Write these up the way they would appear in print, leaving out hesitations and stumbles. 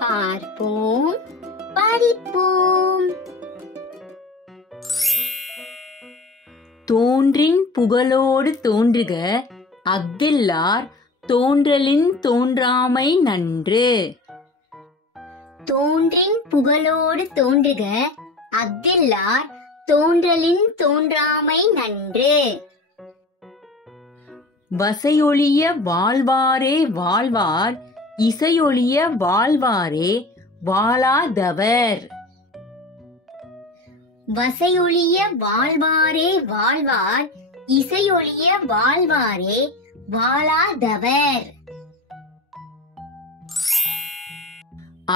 பார்ப்போம், படிப்போம். தோன்றின் புகழோடு தோன்றுக அஃதெல்லார் தோன்றலின் தோன்றாமை நன்று. தோன்றின் புகழோடு தோன்றுக அஃதெல்லார் தோன்றலின் தோன்றாமை நன்று. வசையொழிய வாழ்வாரே வாழ்வார் இசையொழிய வாழ்வாரே வாழாதவர். வசையொழிய வாழ்வாரே வாழ்வார் இசையொழிய வாழ்வாரே வாழாதவர்.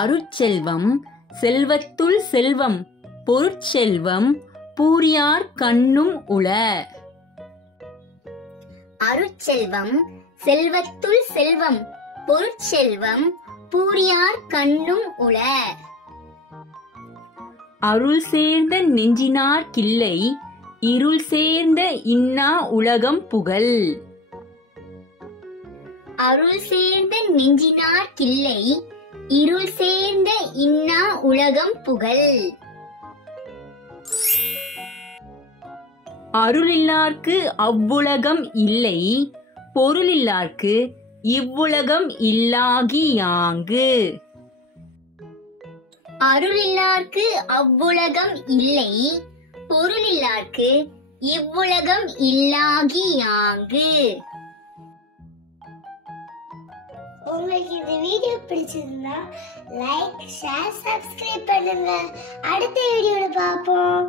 அருட்செல்வம் செல்வத்துள் செல்வம் பொருட்செல்வம் பூரியார் கண்ணும் உள. அருட்செல்வம் செல்வத்துள் செல்வம் பொருட்செல்வம் பூரியார் கண்ணும் உள. அருள் சேர்ந்த நெஞ்சினார் கிள்ளை இருள் சேர்ந்த இன்னா உலகம் புகழ். அருள் சேர்ந்த நெஞ்சினார் கிள்ளை இருள் சேர்ந்த இன்னா உலகம் புகழ். அருளில்லார்க்கு அவ்வுலகம் இல்லை பொருளில்லார்க்கு இவ்வுலகம் இல்லாகி யாங்கு. அருளில்லார்க்கு அவ்வுலகம் இல்லை பொருளில்லார்க்கு இவ்வுலகம் இல்லாகி யாங்கு. உங்களுக்கு இந்த வீடியோ பிடிச்சிருந்தா லைக், ஷேர், சப்ஸ்கிரைப் பண்ணுங்க. அடுத்த வீடியோல பார்ப்போம்.